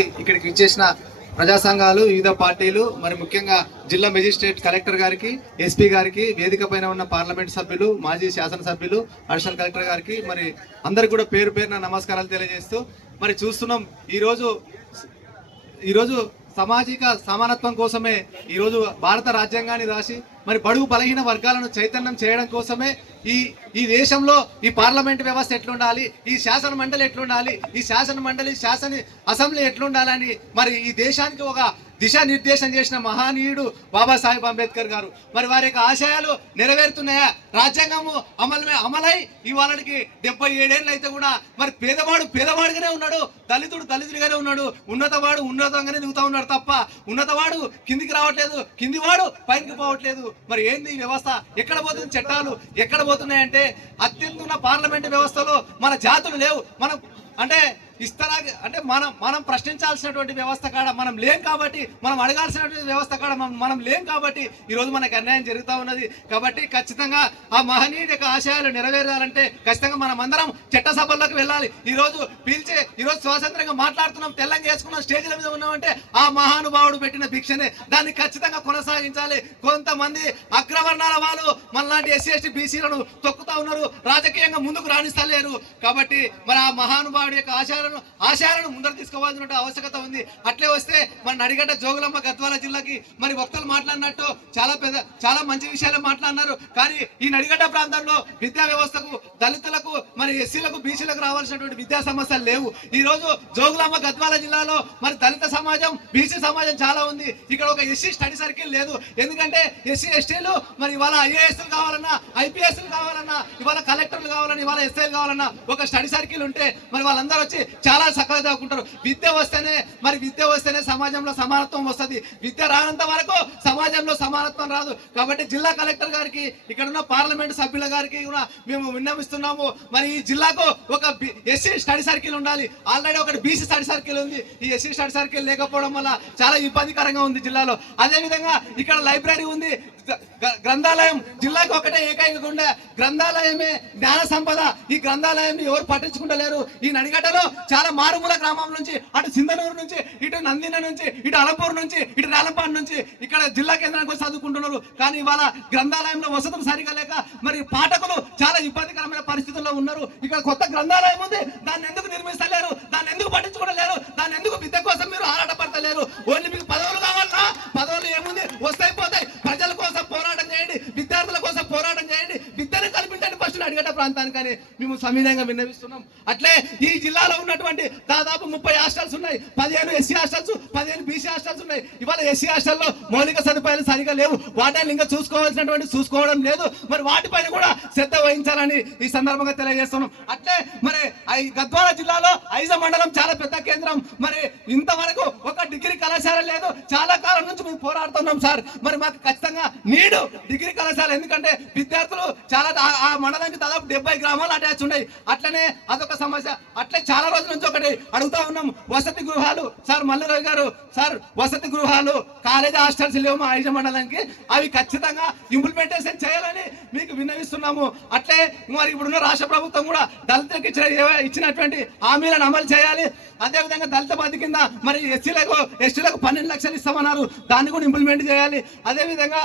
ఇక్కడికి ఇచ్చేసిన ప్రజా సంఘాలు, వివిధ పార్టీలు, మరి ముఖ్యంగా జిల్లా మెజిస్ట్రేట్ కలెక్టర్ గారికి, ఎస్పీ గారికి, వేదిక పైన ఉన్న పార్లమెంట్ సభ్యులు, మాజీ శాసనసభ్యులు, అడిషనల్ కలెక్టర్ గారికి మరి అందరికి కూడా పేరు పేరున నమస్కారాలు తెలియజేస్తూ మరి చూస్తున్నాం ఈరోజు సామాజిక సమానత్వం కోసమే ఈరోజు భారత రాజ్యాంగాన్ని రాసి మరి బడుగు బలహీన వర్గాలను చైతన్యం చేయడం కోసమే ఈ దేశంలో ఈ పార్లమెంట్ వ్యవస్థ ఎట్లుండాలి, ఈ శాసన మండలి ఎట్లుండాలి, ఈ శాసన మండలి అసెంబ్లీ ఎట్లుండాలని మరి ఈ దేశానికి ఒక దిశానిర్దేశం చేసిన మహనీయుడు బాబాసాహెబ్ అంబేద్కర్ గారు. మరి వారి యొక్క ఆశయాలు నెరవేరుతున్నాయా? రాజ్యాంగము అమలై ఇవాళకి 77 ఏళ్ళు అయితే కూడా మరి పేదవాడు పేదవాడిగానే ఉన్నాడు, దళితుడు దళితుడిగానే ఉన్నాడు, ఉన్నతవాడు ఉన్నతంగానే దిగుతా ఉన్నాడు తప్ప ఉన్నతవాడు కిందికి రావట్లేదు, కిందివాడు పైకి పోవట్లేదు. మరి ఏంది ఈ వ్యవస్థ? ఎక్కడ పోతుంది? చట్టాలు ఎక్కడ పోతున్నాయంటే అత్యంత పార్లమెంట్ వ్యవస్థలో మన జాతులు లేవు. మనం అంటే ఇస్తారా అంటే మనం ప్రశ్నించాల్సినటువంటి వ్యవస్థ కాడ మనం లేం కాబట్టి, మనం అడగాల్సినటువంటి వ్యవస్థ కాడ మనం లేం కాబట్టి ఈరోజు మనకు అన్యాయం జరుగుతూ ఉన్నది. కాబట్టి ఖచ్చితంగా ఆ మహనీయుడి యొక్క ఆశయాలు నెరవేరాలంటే ఖచ్చితంగా మనం అందరం చట్టసభల్లోకి వెళ్ళాలి. ఈరోజు స్వాతంత్రంగా మాట్లాడుతున్నాం, తెల్లంగా వేసుకున్నాం, స్టేజ్ల మీద ఉన్నామంటే ఆ మహానుభావుడు పెట్టిన భిక్షనే. దాన్ని ఖచ్చితంగా కొనసాగించాలి. కొంతమంది అగ్రవర్ణాల వాళ్ళు మనలాంటి ఎస్సీ ఎస్టీ బీసీలను తొక్కుతా ఉన్నారు, రాజకీయంగా ముందుకు రాణిస్తలేరు. కాబట్టి మరి ఆ మహానుభావుడి యొక్క ఆశయాలను ముందర తీసుకోవాల్సిన ఆవశ్యకత ఉంది. అట్లే వస్తే మన నడిగడ్డ జోగులమ్మ గద్వాల జిల్లాకి మరి వక్తలు మాట్లాడినట్టు చాలా మంచి విషయాలు మాట్లాడినారు. కానీ ఈ నడిగడ్డ ప్రాంతంలో విద్యా వ్యవస్థకు దళితులకు మరి ఎస్సీలకు బీసీలకు రావాల్సినటువంటి విద్యా సమస్యలు లేవు. ఈ రోజు జోగులమ్మ గద్వాల జిల్లాలో మరి దళిత సమాజం, బీసీ సమాజం చాలా ఉంది. ఇక్కడ ఒక ఎస్సీ స్టడీ సర్కిల్ లేదు. ఎందుకంటే ఎస్సీ ఎస్టీలు మరి ఇవాళ ఐఏఎస్లు కావాలన్నా, ఐపీఎస్లు కావాలన్నా, ఇవాళ కలెక్టర్లు కావాలన్నా, ఇవాళ ఎస్ఐలు కావాలన్నా ఒక స్టడీ సర్కిల్ ఉంటే మరి వాళ్ళందరూ వచ్చి చాలా చక్కగా చదువుకుంటారు. విద్య వస్తేనే సమాజంలో సమానత్వం వస్తుంది. విద్య రానంత వరకు సమాజంలో సమానత్వం రాదు. కాబట్టి జిల్లా కలెక్టర్ గారికి, ఇక్కడ ఉన్న పార్లమెంట్ సభ్యుల గారికి కూడా మేము విన్నవిస్తున్నాము. మరి ఈ జిల్లాకు ఒక ఎస్సీ స్టడీ సర్కిల్ ఉండాలి. ఆల్రెడీ ఒకటి బీసీ స్టడీ సర్కిల్ ఉంది. ఈ ఎస్సీ స్టడీ సర్కిల్ లేకపోవడం వల్ల చాలా ఇబ్బందికరంగా ఉంది జిల్లాలో. అదేవిధంగా ఇక్కడ లైబ్రరీ ఉంది, గ్రంథాలయం జిల్లాకు ఒకటే ఏకైక గ్రంథాలయమే జ్ఞాన సంపద. ఈ గ్రంథాలయాన్ని ఎవరు పట్టించుకుంటలేరు. ఈ నడిగడ్డలో చాలా మారుమూల గ్రామం నుంచి, అటు సింధనూరు నుంచి, ఇటు నందిన నుంచి, ఇటు అలంపూర్ నుంచి, ఇటు రాలంపాడు నుంచి ఇక్కడ జిల్లా కేంద్రానికి చదువుకుంటున్నారు. కానీ ఇవాళ గ్రంథాలయంలో వసతులు సరిగా లేక మరి పాఠకులు చాలా ఇబ్బందికరమైన పరిస్థితుల్లో ఉన్నారు. ఇక్కడ కొత్త గ్రంథాలయం ఉంది, దాన్ని ఎందుకు నిర్మిస్తలేరు? దాన్ని ఎందుకు పట్టించుకోవలేరు? దాన్ని ఎందుకు విద్య కోసం మీరు ఆరాటపడతలేరు? ఓన్లీ మీకు పదవులు కావాలన్నా, పదవులు ఏముంది, వస్తాయి పోతాయి. ప్రజల కోసం పోరాటం చేయండి, విద్యార్థుల కోసం పోరాటం చేయండి, విద్యను కల్పించండి ఫస్ట్ అడిగట ప్రాంతానికని మేము సవినయంగా విన్నవిస్తున్నాం. అట్లే ఈ జిల్లాలో ఉన్నటువంటి దాదాపు 30 హాస్టల్స్ ఉన్నాయి. 15 ఎస్సీ హాస్టల్స్, 15 బీసీ హాస్టల్స్ ఉన్నాయి. ఇవాళ ఎస్సీ హాస్టల్లో మౌలిక సదుపాయాలు సరిగా లేవు. వాటిని ఇంకా చూసుకోవడం లేదు. మరి వాటిపైన కూడా శ్రద్ధ వహించాలని ఈ సందర్భంగా తెలియజేస్తున్నాం. అట్లే మరి గద్వాల జిల్లాలో ఐజ మండలం చాలా పెద్ద కేంద్రం. మరి ఇంతవరకు ఒక డిగ్రీ కళాశాల లేదు. చాలా కాలం నుంచి మేము పోరాడుతున్నాం సార్. మరి మాకు ఖచ్చితంగా నీడు డిగ్రీ కళాశాల. ఎందుకంటే విద్యార్థులు చాలా ఆ మండలానికి దాదాపు 70 గ్రామాలు అటాచ్ ఉన్నాయి. అట్లనే అదొక సమస్య. అట్లే చాలా రోజుల నుంచి ఒకటి అడుగుతా ఉన్నాం, వసతి గృహాలు సార్. మల్లురావు గారు సార్, వసతి గృహాలు కాలేజీ హాస్టల్స్ లేవు మా ఐజ మండలానికి. అవి ఖచ్చితంగా ఇంప్లిమెంటేషన్ చేయాలని మీకు విన్నవిస్తున్నాము. అట్లే మరి ఇప్పుడున్న రాష్ట్ర ప్రభుత్వం కూడా దళితులకు ఇచ్చినటువంటి హామీలను అమలు చేయాలి. అదేవిధంగా దళిత బంధు కింద మరి ఎస్టీలకు 12 లక్షలు ఇస్తామన్నారు, దాన్ని కూడా ఇంప్లిమెంట్ చేయాలి. అదేవిధంగా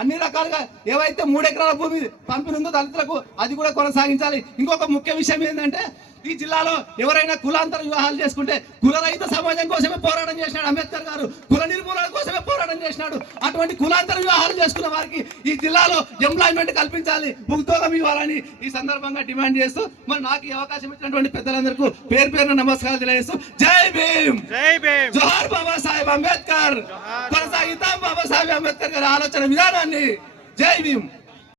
అన్ని రకాలుగా ఏవైతే 3 ఎకరాల భూమి పంపిణీ ఉందో దళితులకు అది కూడా కొనసాగించాలి. ఇంకొక ముఖ్య విషయం ఏంటంటే ఈ జిల్లాలో ఎవరైనా కులాంతర వివాహాలు చేసుకుంటే కులరహిత సమాజం కోసమే పోరాటం చేసినాడు అంబేద్కర్ గారు. కుల నిర్మూలన కోసమే పోరాటం చేసినాడు. అటువంటి కులాంతర వివాహాలు చేసుకున్న వారికి ఈ జిల్లాలో ఎంప్లాయ్మెంట్ కల్పించాలి, ఉద్యోగం ఇవ్వాలని ఈ సందర్భంగా డిమాండ్ చేస్తూ మరి నాకు ఈ అవకాశం ఇచ్చినటువంటి పెద్దలందరికీ పేరు పేరున నమస్కారాలు తెలియజేస్తూ జై భీమ్, జోహార్ బాబాసాహెబ్ అంబేద్కర్. కొనసాగిద్దాం బాబాసాహెబ్ అంబేద్కర్ గారి ఆలోచన విధానాన్ని. జై భీమ్.